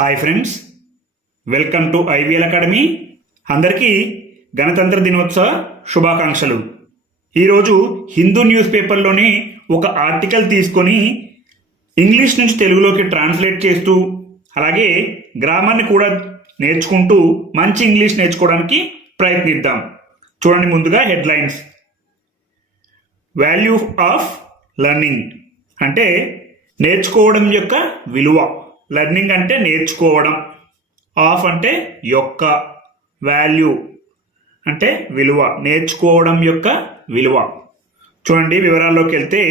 Hi friends. Welcome to IVL academy. అందరికీ గణతంత్ర దినోత్సవ శుభాకాంక్షలు. ఈరోజు హిందూ న్యూస్ పేపర్లోని ఒక ఆర్టికల్ తీసుకొని ఇంగ్లీష్ నుంచి తెలుగులోకి ట్రాన్స్లేట్ చేస్తూ అలాగే గ్రామర్ని కూడా నేర్చుకుంటూ మంచి ఇంగ్లీష్ నేర్చుకోవడానికి ప్రయత్నిద్దాం. చూడండి ముందుగా హెడ్లైన్స్. వాల్యూ ఆఫ్ లర్నింగ్ అంటే నేర్చుకోవడం యొక్క విలువ. లెర్నింగ్ అంటే నేర్చుకోవడం. ఆఫ్ అంటే యొక్క వాల్యూ అంటే విలువ. నేర్చుకోవడం యొక్క విలువ. చూడండి వివరాల్లోకి వెళ్తే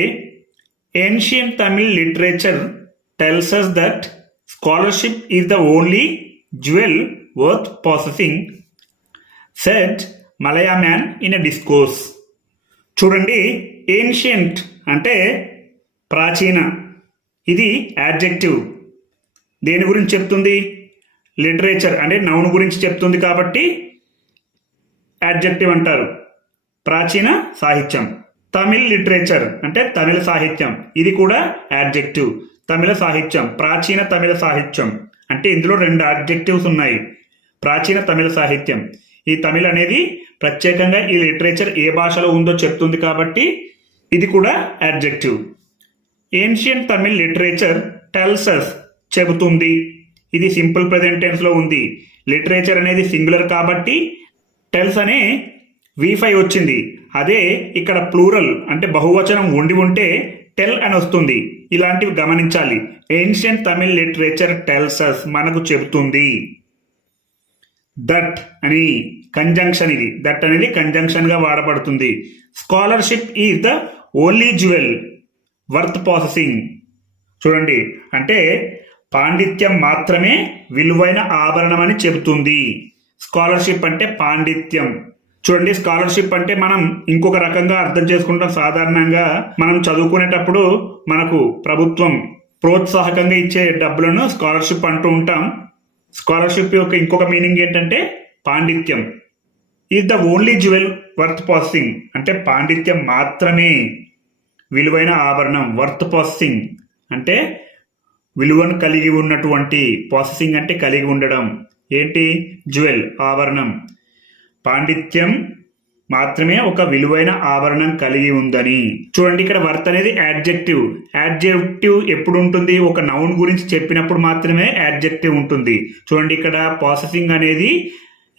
ancient Tamil literature tells us that scholarship is the only jewel worth processing said మలయా man in a discourse. చూడండి ఏన్షియంట్ అంటే ప్రాచీన. ఇది యాడ్జెక్టివ్ దేని గురించి చెప్తుంది? లిటరేచర్ అంటే నౌన్ గురించి చెప్తుంది కాబట్టి యాడ్జెక్టివ్ అంటారు. ప్రాచీన సాహిత్యం. తమిళ్ లిటరేచర్ అంటే తమిళ సాహిత్యం. ఇది కూడా యాడ్జెక్టివ్. తమిళ సాహిత్యం. ప్రాచీన తమిళ సాహిత్యం. అంటే ఇందులో రెండు యాడ్జెక్టివ్స్ ఉన్నాయి. ప్రాచీన తమిళ సాహిత్యం. ఈ తమిళ్ అనేది ప్రత్యేకంగా ఈ లిటరేచర్ ఏ భాషలో ఉందో చెప్తుంది కాబట్టి ఇది కూడా adjective. Ancient Tamil literature tells us చెబుతుంది. ఇది సింపుల్ ప్రజెంట్ టెన్స్లో ఉంది. లిటరేచర్ అనేది సింగులర్ కాబట్టి టెల్స్ అనే వి వచ్చింది. అదే ఇక్కడ ప్లూరల్ అంటే బహువచనం ఉండి ఉంటే టెల్ అని వస్తుంది. ఇలాంటివి గమనించాలి. ఏన్షియంట్ తమిళ్ లిటరేచర్ టెల్సస్ మనకు చెబుతుంది. దట్ అని కంజంక్షన్ ఇది. దట్ అనేది కంజంక్షన్గా వాడబడుతుంది. Scholarship is the only jewel. Worth processing చూడండి. అంటే పాండిత్యం మాత్రమే విలువైన ఆభరణం అని చెబుతుంది. స్కాలర్షిప్ అంటే పాండిత్యం. చూడండి స్కాలర్షిప్ అంటే మనం ఇంకొక రకంగా అర్థం చేసుకుంటాం. సాధారణంగా మనం చదువుకునేటప్పుడు మనకు ప్రభుత్వం ప్రోత్సాహకంగా ఇచ్చే డబ్బులను స్కాలర్షిప్ అంటూ ఉంటాం. స్కాలర్షిప్ యొక్క ఇంకొక మీనింగ్ ఏంటంటే పాండిత్యం. Is the only jewel worth possessing అంటే పాండిత్యం మాత్రమే విలువైన ఆభరణం వర్త్ పాసింగ్ అంటే విలువను కలిగి ఉన్నటువంటి ప్రాసెసింగ్ అంటే కలిగి ఉండడం. ఏంటి? జ్యువెల్ ఆభరణం పాండిత్యం మాత్రమే ఒక విలువైన ఆభరణం కలిగి ఉందని. చూడండి ఇక్కడ వర్త్ అనేది యాడ్జెక్టివ్ యాడ్జెక్టివ్ ఎప్పుడు ఉంటుంది ఒక నౌన్ గురించి చెప్పినప్పుడు మాత్రమే యాడ్జెక్టివ్ ఉంటుంది. చూడండి ఇక్కడ ప్రాసెసింగ్ అనేది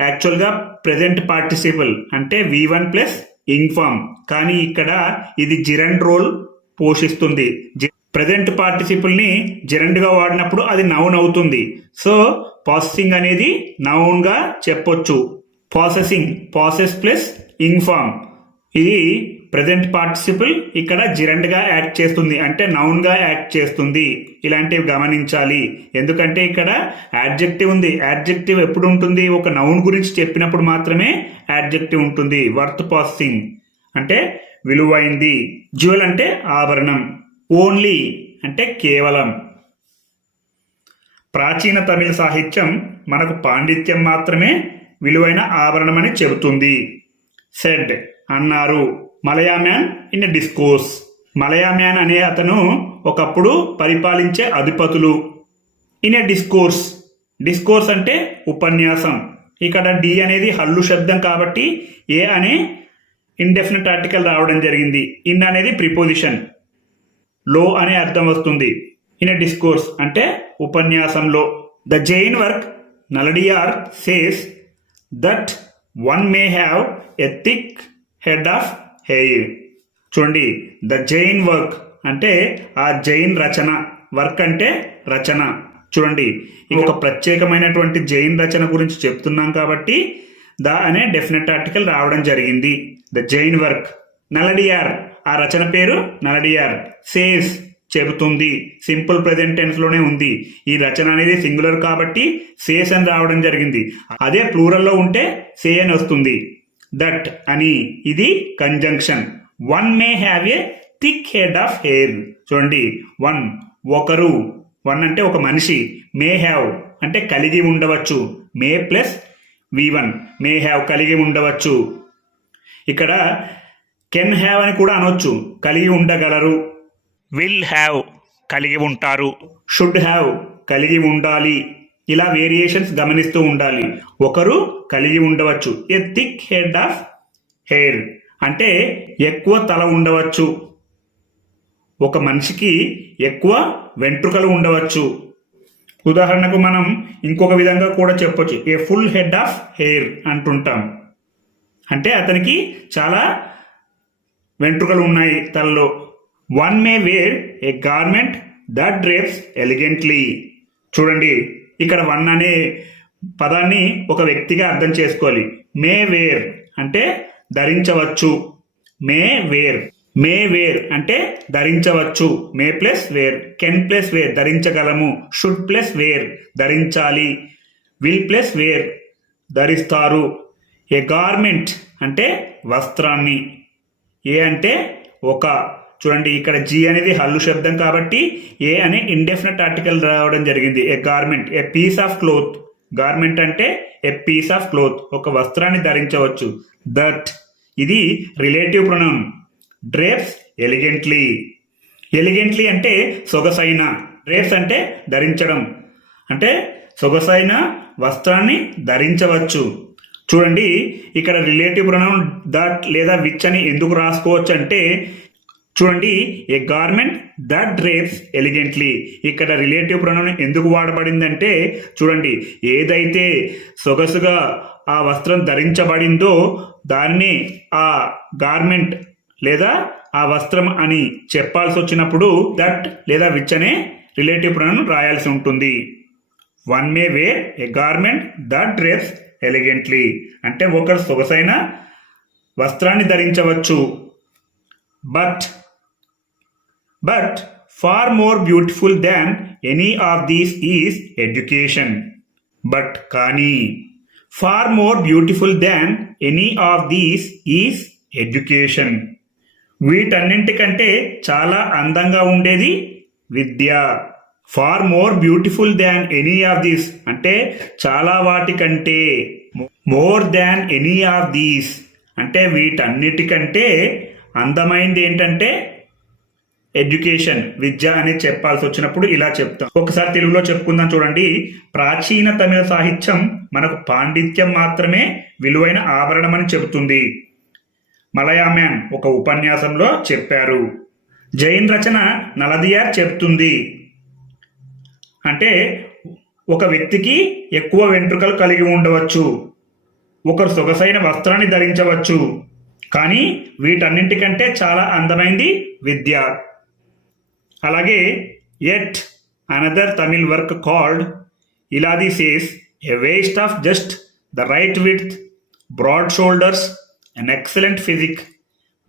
యాక్చువల్గా ప్రజెంట్ పార్టిసిపల్ అంటే వి వన్ ప్లస్ ఇన్ఫామ్ కానీ ఇక్కడ ఇది జిరండ్ రోల్ పోషిస్తుంది. ప్రజెంట్ పార్టిసిపుల్ని ని వాడినప్పుడు అది నౌన్ అవుతుంది. సో ప్రాసెసింగ్ అనేది నౌన్గా చెప్పొచ్చు. Processing process plus ing form ఇది ప్రజెంట్ పార్టిసిపుల్ ఇక్కడ జిరండ్ యాడ్ యాక్ట్ చేస్తుంది. అంటే నౌన్గా యాడ్ యాక్ట్ చేస్తుంది. ఇలాంటివి గమనించాలి. ఎందుకంటే ఇక్కడ యాడ్జెక్టివ్ ఉంది. యాడ్జెక్టివ్ ఎప్పుడు ఉంటుంది? ఒక నౌన్ గురించి చెప్పినప్పుడు మాత్రమే యాడ్జెక్టివ్ ఉంటుంది. వర్త్ ప్రాసెసింగ్ అంటే విలువైంది. జ్యువెల్ అంటే ఆభరణం. ఓన్లీ అంటే కేవలం. ప్రాచీన తమిళ సాహిత్యం మనకు పాండిత్యం మాత్రమే విలువైన ఆభరణమని చెబుతుంది. సెడ్ అన్నారు. మలయామ్యాన్ ఇన్ డిస్కోర్స్. మలయామ్యాన్ అనే అతను ఒకప్పుడు పరిపాలించే అధిపతులు. In a discourse. డిస్కోర్స్ అంటే ఉపన్యాసం. ఇక్కడ డి అనేది హల్లు శబ్దం కాబట్టి ఏ అనే ఇండెఫినెట్ ఆర్టికల్ రావడం జరిగింది. ఇన్ అనేది ప్రిపోజిషన్ లో అనే అర్థం వస్తుంది. ఇన్ ఎ డిస్కోర్స్ అంటే ఉపన్యాసంలో. The Jain work Naladiyar says that one may have a thick head of hair చూడండి ద జైన్ వర్క్ అంటే ఆ జైన్ రచన. వర్క్ అంటే రచన. చూడండి ఒక ప్రత్యేకమైనటువంటి జైన్ రచన గురించి చెప్తున్నాం కాబట్టి ద అనే డెఫినెట్ ఆర్టికల్ రావడం జరిగింది. ద జైన్ వర్క్ నలడియార్ ఆ రచన పేరు నలడియార్ సేస్ చెబుతుంది. సింపుల్ ప్రజెంట్ టెన్స్లోనే ఉంది. ఈ రచన అనేది సింగులర్ కాబట్టి సేస్ అని రావడం జరిగింది. అదే ప్లూరల్లో ఉంటే సే అని వస్తుంది. దట్ అని. ఇది conjunction. One may have a thick head of hair. చూడండి. వన్ ఒకరు. వన్ అంటే ఒక మనిషి. మే హ్యావ్ అంటే కలిగి ఉండవచ్చు. May plus V one. May have కలిగి ఉండవచ్చు. ఇక్కడ కెన్ హ్యావ్ అని కూడా అనొచ్చు. కలిగి ఉండగలరు. విల్ హ్యావ్ కలిగి ఉంటారు. షుడ్ హ్యావ్ కలిగి ఉండాలి. ఇలా వేరియేషన్స్ గమనిస్తూ ఉండాలి. ఒకరు కలిగి ఉండవచ్చు. A thick head of hair. అంటే ఎక్కువ తల ఉండవచ్చు. ఒక మనిషికి ఎక్కువ వెంట్రుకలు ఉండవచ్చు. ఉదాహరణకు మనం ఇంకొక విధంగా కూడా చెప్పొచ్చు. A full head of hair అంటుంటాం. అంటే అతనికి చాలా వెంట్రుకలు ఉన్నాయి తలలో. One may wear a garment that drapes elegantly చూడండి ఇక్కడ వన్ అనే పదాన్ని ఒక వ్యక్తిగా అర్థం చేసుకోవాలి. మే వేర్ అంటే ధరించవచ్చు. మే వేర్ మే వేర్ అంటే ధరించవచ్చు. May plus wear can plus wear ధరించగలము. Should plus wear ధరించాలి. విల్ ప్లస్ వేర్ ధరిస్తారు. ఏ గార్మెంట్ అంటే వస్త్రాన్ని. ఏ అంటే ఒక. చూడండి ఇక్కడ జి అనేది హల్లు శబ్దం కాబట్టి ఏ అనే ఇండెఫినెట్ ఆర్టికల్ రావడం జరిగింది. A garment a piece of cloth garment అంటే ఏ పీస్ ఆఫ్ క్లోత్ ఒక వస్త్రాన్ని ధరించవచ్చు. దట్ ఇది relative pronoun drapes elegantly elegantly అంటే సొగసైన. డ్రేప్స్ అంటే ధరించడం. అంటే సొగసైన వస్త్రాన్ని ధరించవచ్చు. చూడండి ఇక్కడ రిలేటివ్ ప్రొనౌన్ దట్ లేదా విచ్ అని ఎందుకు రాసుకోవచ్చు అంటే చూడండి a garment that drapes elegantly ఇక్కడ రిలేటివ్ ప్రొనౌన్ ఎందుకు వాడబడిందంటే చూడండి ఏదైతే సొగసుగా ఆ వస్త్రం ధరించబడిందో దాన్ని ఆ గార్మెంట్ లేదా ఆ వస్త్రం అని చెప్పాల్సి వచ్చినప్పుడు దట్ లేదా విచ్ అనే రిలేటివ్ ప్రొనౌన్ రాయాల్సి ఉంటుంది. One may wear a garment that drapes elegantly అంటే ఒకరు సొగసైన వస్త్రాన్ని ధరించవచ్చు. But but far more beautiful than any of these is education but కానీ far more beautiful than any of these is education వీటన్నింటికంటే చాలా అందంగా ఉండేది విద్య. Far more beautiful than any of these. అంటే చాలా వాటికంటే more than any of these. అంటే వీటన్నిటికంటే అందమైంది ఏంటంటే ఎడ్యుకేషన్. విద్య అని చెప్పాల్సి వచ్చినప్పుడు ఇలా చెప్తాం. ఒకసారి తెలుగులో చెప్పుకుందాం చూడండి. ప్రాచీన తమిళ సాహిత్యం మనకు పాండిత్యం మాత్రమే విలువైన ఆభరణం అని చెబుతుంది. మలయామ్యాన్ ఒక ఉపన్యాసంలో చెప్పారు. జైన్ రచన నలదియార్ చెప్తుంది అంటే ఒక వ్యక్తికి ఎక్కువ వెంట్రుకలు కలిగి ఉండవచ్చు. ఒకరు సొగసైన వస్త్రాన్ని ధరించవచ్చు. కానీ వీటన్నింటికంటే చాలా అందమైంది విద్య. అలాగే at another Tamil work called Eladi says a waist of just the right with broad shoulders an excellent physique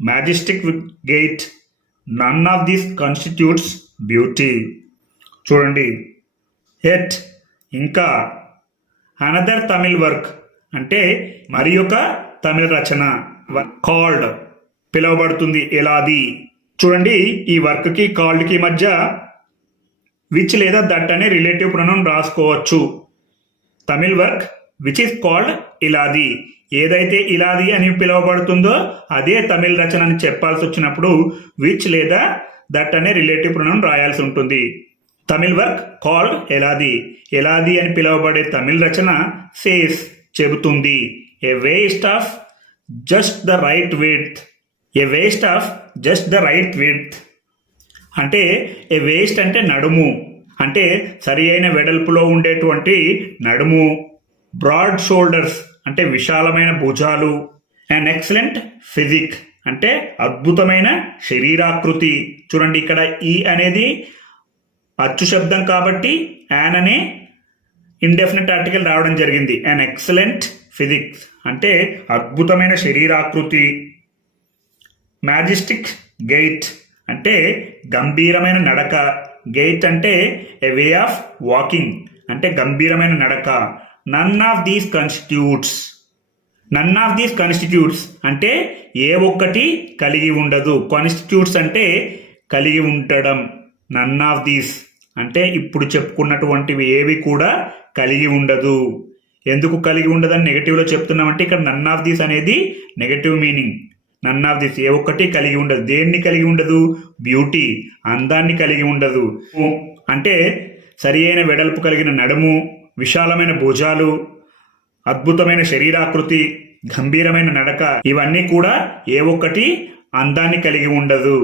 majestic gait none of these constitutes beauty చూడండి. ఎట్ ఇంకా అనదర్ తమిళ్ వర్క్ అంటే మరి ఒక తమిళ రచన కాల్డ్ పిలువబడుతుంది ఎలాది. చూడండి ఈ వర్క్కి కాల్డ్కి మధ్య విచ్ లేదా దట్ అనే రిలేటివ్ ప్రొనౌన్ రాసుకోవచ్చు. Tamil work which is called Eladi. ఏదైతే ఇలాది అని పిలువబడుతుందో అదే తమిళ్ రచన అని చెప్పాల్సి వచ్చినప్పుడు విచ్ లేదా దట్ అనే రిలేటివ్ ప్రొనౌన్ రాయాల్సి ఉంటుంది. Tamil work called Eladi. ఎలాది అని పిలువబడే తమిళ్ రచన సేస్ చెబుతుంది. A waist of just the right width a waist of just the right width అంటే ఏ వేస్ట్ అంటే నడుము. అంటే సరి అయిన వెడల్పులో ఉండేటువంటి నడుము. బ్రాడ్ షోల్డర్స్ అంటే విశాలమైన భుజాలు. అండ్ ఎక్సలెంట్ ఫిజిక్ అంటే అద్భుతమైన శరీరాకృతి. చూడండి ఇక్కడ ఈ అనేది అచ్చు శబ్దం కాబట్టి యాన్ అనే ఇండెఫినెట్ ఆర్టికల్ రావడం జరిగింది. యాన్ ఎక్సలెంట్ ఫిజిక్స్ అంటే అద్భుతమైన శరీరాకృతి. మ్యాజిస్టిక్ గెయిట్ అంటే గంభీరమైన నడక. గెయిట్ అంటే ఎ వే ఆఫ్ వాకింగ్ అంటే గంభీరమైన నడక. None of these constitutes none of these constitutes అంటే ఏ ఒక్కటి కలిగి ఉండదు. కాన్స్టిట్యూట్స్ అంటే కలిగి ఉండడం. నన్ ఆఫ్ దీస్ అంటే ఇప్పుడు చెప్పుకున్నటువంటివి ఏవి కూడా కలిగి ఉండదు. ఎందుకు కలిగి ఉండదని నెగటివ్లో చెప్తున్నామంటే ఇక్కడ నన్ ఆఫ్ దిస్ అనేది negative meaning none of this ఏ ఒక్కటి కలిగి ఉండదు. దేన్ని కలిగి ఉండదు? బ్యూటీ అందాన్ని కలిగి ఉండదు. అంటే సరి అయిన వెడల్పు కలిగిన నడుము విశాలమైన భుజాలు అద్భుతమైన శరీరాకృతి గంభీరమైన నడక ఇవన్నీ కూడా ఏ ఒక్కటి అందాన్ని కలిగి ఉండదు.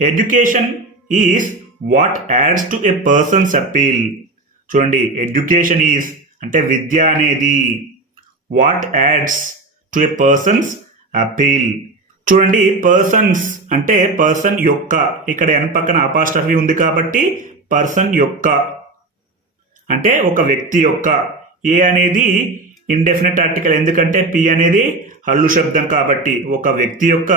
Education is what adds to a person's appeal చూడండి ఎడ్యుకేషన్ ఈజ్ అంటే విద్య అనేది what adds to a person's appeal చూడండి పర్సన్స్ అంటే పర్సన్ యొక్క. ఇక్కడ ఎన్ పక్కన అపాస్ట్రఫీ ఉంది కాబట్టి పర్సన్ యొక్క. అంటే ఒక వ్యక్తి యొక్క. ఏ అనేది ఇండెఫినెట్ ఆర్టికల్ ఎందుకంటే పి అనేది హల్లు శబ్దం కాబట్టి ఒక వ్యక్తి యొక్క.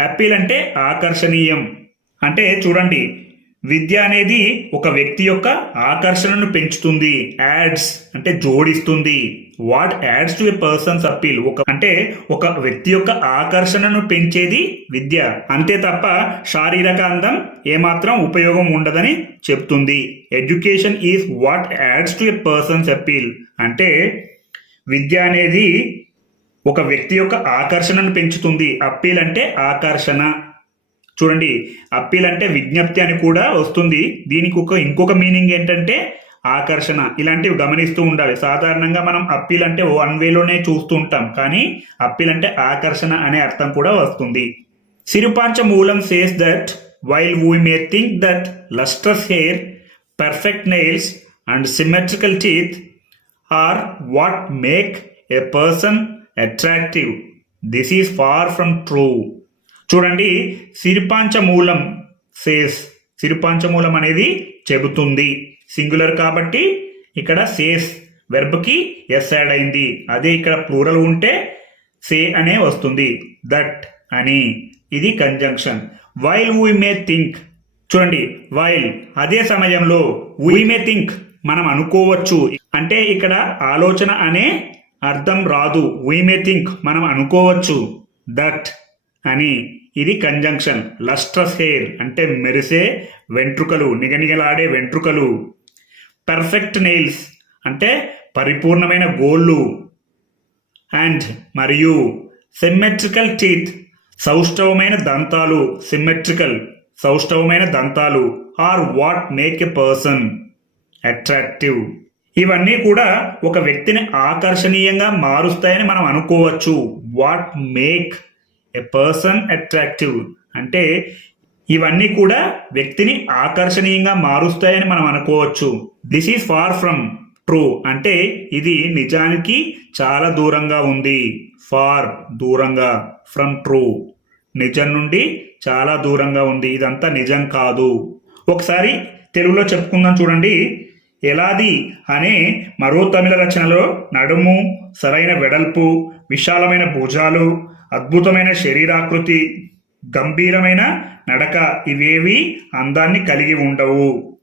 అప్పీల్ అంటే ఆకర్షణీయం. అంటే చూడండి విద్య అనేది ఒక వ్యక్తి యొక్క ఆకర్షణను పెంచుతుంది యాడ్స్ అంటే జోడిస్తుంది. What adds to a person's appeal ఒక అంటే ఒక వ్యక్తి యొక్క ఆకర్షణను పెంచేది విద్య. అంతే తప్ప శారీరక అందం ఏమాత్రం ఉపయోగం ఉండదని చెప్తుంది. Education is what adds to a person's appeal అంటే విద్య అనేది ఒక వ్యక్తి యొక్క ఆకర్షణను పెంచుతుంది. అప్పీల్ అంటే ఆకర్షణ. చూడండి అప్పీల్ అంటే విజ్ఞప్తి అని కూడా వస్తుంది. దీనికి ఒక ఇంకొక మీనింగ్ ఏంటంటే ఆకర్షణ. ఇలాంటివి గమనిస్తూ ఉండాలి. సాధారణంగా మనం అప్పీల్ అంటే వన్ వేలోనే చూస్తూ ఉంటాం. కానీ అప్పీల్ అంటే ఆకర్షణ అనే అర్థం కూడా వస్తుంది. Sirupanchamoolam says that while we may think that lustrous hair perfect nails and symmetrical teeth are what make a person attractive this is far from true చూడండి సిరిపాంచమూలం సేస్ సిరిపాంచమూలం అనేది చెబుతుంది. సింగులర్ కాబట్టి ఇక్కడ సేస్ వెర్బ్కి ఎస్ యాడ్ అయింది. అదే ఇక్కడ plural ఉంటే సే అనే వస్తుంది. దట్ అని. ఇది conjunction while we may think చూడండి వైల్ అదే సమయంలో వీ మే థింక్ మనం అనుకోవచ్చు. అంటే ఇక్కడ ఆలోచన అనే అర్థం రాదు. వీ మే థింక్ మనం అనుకోవచ్చు. దట్ అని. ఇది కంజంక్షన్ లస్ట్రస్ హెయిర్ అంటే మెరిసే వెంట్రుకలు నిగనిగలాడే వెంట్రుకలు. పర్ఫెక్ట్ నెయిల్స్ అంటే పరిపూర్ణమైన గోళ్ళు. అండ్ మరియు సిమ్మెట్రికల్ టీత్ సౌష్ఠవమైన దంతాలు. సిమ్మెట్రికల్ సౌష్ఠవమైన దంతాలు. Are what make a person attractive ఇవన్నీ కూడా ఒక వ్యక్తిని ఆకర్షణీయంగా మారుస్తాయని మనం అనుకోవచ్చు. What make a person attractive అంటే ఇవన్నీ కూడా వ్యక్తిని ఆకర్షణీయంగా మారుస్తాయని మనం అనుకోవచ్చు. This is far from true అంటే ఇది నిజానికి చాలా దూరంగా ఉంది. ఫార్ దూరంగా ఫ్రమ్ ట్రూ నిజం నుండి చాలా దూరంగా ఉంది. ఇదంతా నిజం కాదు. ఒకసారి తెలుగులో చెప్పుకుందాం చూడండి. ఎలాది అనే మరో తమిళ రచనలో నడుము సరైన వెడల్పు విశాలమైన భుజాలు అద్భుతమైన శరీరాకృతి గంభీరమైన నడక ఇవేవి అందాన్ని కలిగి ఉండవు.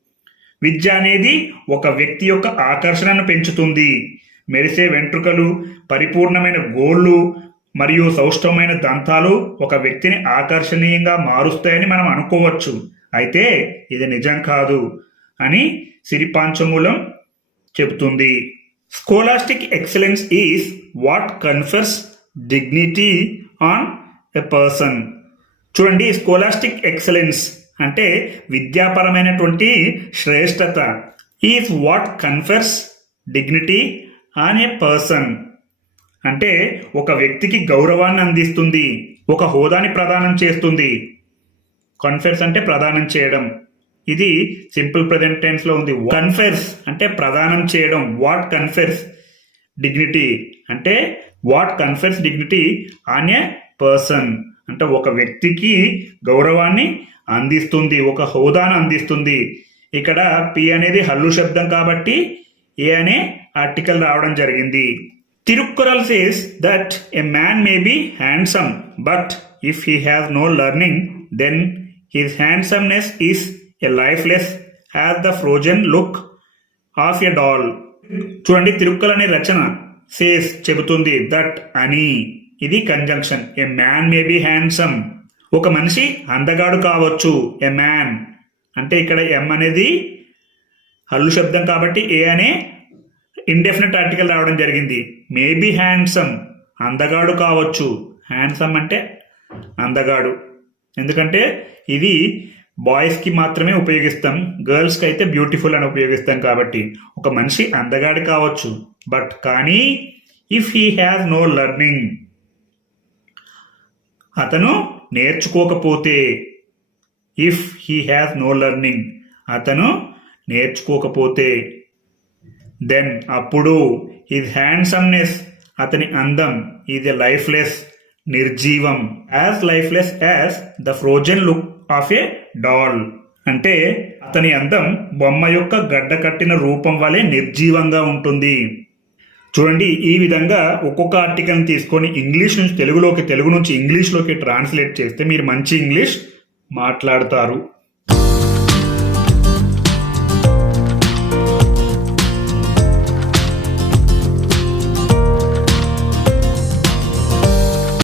విద్య అనేది ఒక వ్యక్తి యొక్క ఆకర్షణను పెంచుతుంది. మెరిసే వెంట్రుకలు పరిపూర్ణమైన గోళ్ళు మరియు సౌష్ఠవమైన దంతాలు ఒక వ్యక్తిని ఆకర్షణీయంగా మారుస్తాయని మనం అనుకోవచ్చు. అయితే ఇది నిజం కాదు అని సిరిపాంచమూలం చెబుతుంది. Scholastic excellence is what confers dignity on a person చూడండి స్కోలాస్టిక్ ఎక్సలెన్స్ అంటే విద్యాపరమైనటువంటి శ్రేష్టత. Is what confers dignity on a person అంటే ఒక వ్యక్తికి గౌరవాన్ని అందిస్తుంది ఒక హోదాని ప్రదానం చేస్తుంది. కన్ఫెర్స్ అంటే ప్రదానం చేయడం. ఇది సింపుల్ ప్రజెంట్ టెన్స్లో ఉంది. కన్ఫెర్స్ అంటే ప్రదానం చేయడం. వాట్ కన్ఫెర్స్ డిగ్నిటీ అంటే what confers dignity on a person? అంటే ఒక వ్యక్తికి గౌరవాన్ని అందిస్తుంది ఒక హోదాను అందిస్తుంది. ఇక్కడ పి అనేది హల్లు శబ్దం కాబట్టి ఏ అనే ఆర్టికల్ రావడం జరిగింది. Thirukkural says that a man may be handsome but if he has no learning then his handsomeness is a lifeless as the frozen look of a doll చూడండి తిరుక్కల్ అనే రచన. సేస్ చెబుతుంది దట్ అని. ఇది conjunction a man may be handsome ఒక మనిషి అందగాడు కావచ్చు. ఎ మ్యాన్ అంటే ఇక్కడ ఎం అనేది హల్లు శబ్దం కాబట్టి ఏ అనే ఇండెఫినెట్ ఆర్టికల్ రావడం జరిగింది. మేబీ హ్యాండ్సమ్ అందగాడు కావచ్చు. హ్యాండ్సమ్ అంటే అందగాడు. ఎందుకంటే ఇది బాయ్స్కి మాత్రమే ఉపయోగిస్తాం. గర్ల్స్కి అయితే బ్యూటిఫుల్ అని ఉపయోగిస్తాం కాబట్టి. ఒక మనిషి అందగాడు కావచ్చు. బట్ కానీ if he has no learning అతను నేర్చుకోకపోతే if he has no learning అతను నేర్చుకోకపోతే దెన్ అప్పుడు ఇది హ్యాండ్సమ్నెస్ అతని అందం ఇది lifeless నిర్జీవం as lifeless as the frozen look of a doll అంటే అతని అందం బొమ్మ యొక్క గడ్డ కట్టిన రూపం వలె నిర్జీవంగా ఉంటుంది. చూడండి ఈ విధంగా ఒక్కొక్క ఆర్టికల్ని తీసుకొని ఇంగ్లీష్ నుంచి తెలుగులోకి తెలుగు నుంచి ఇంగ్లీష్లోకి ట్రాన్స్లేట్ చేస్తే మీరు మంచి ఇంగ్లీష్ మాట్లాడతారు.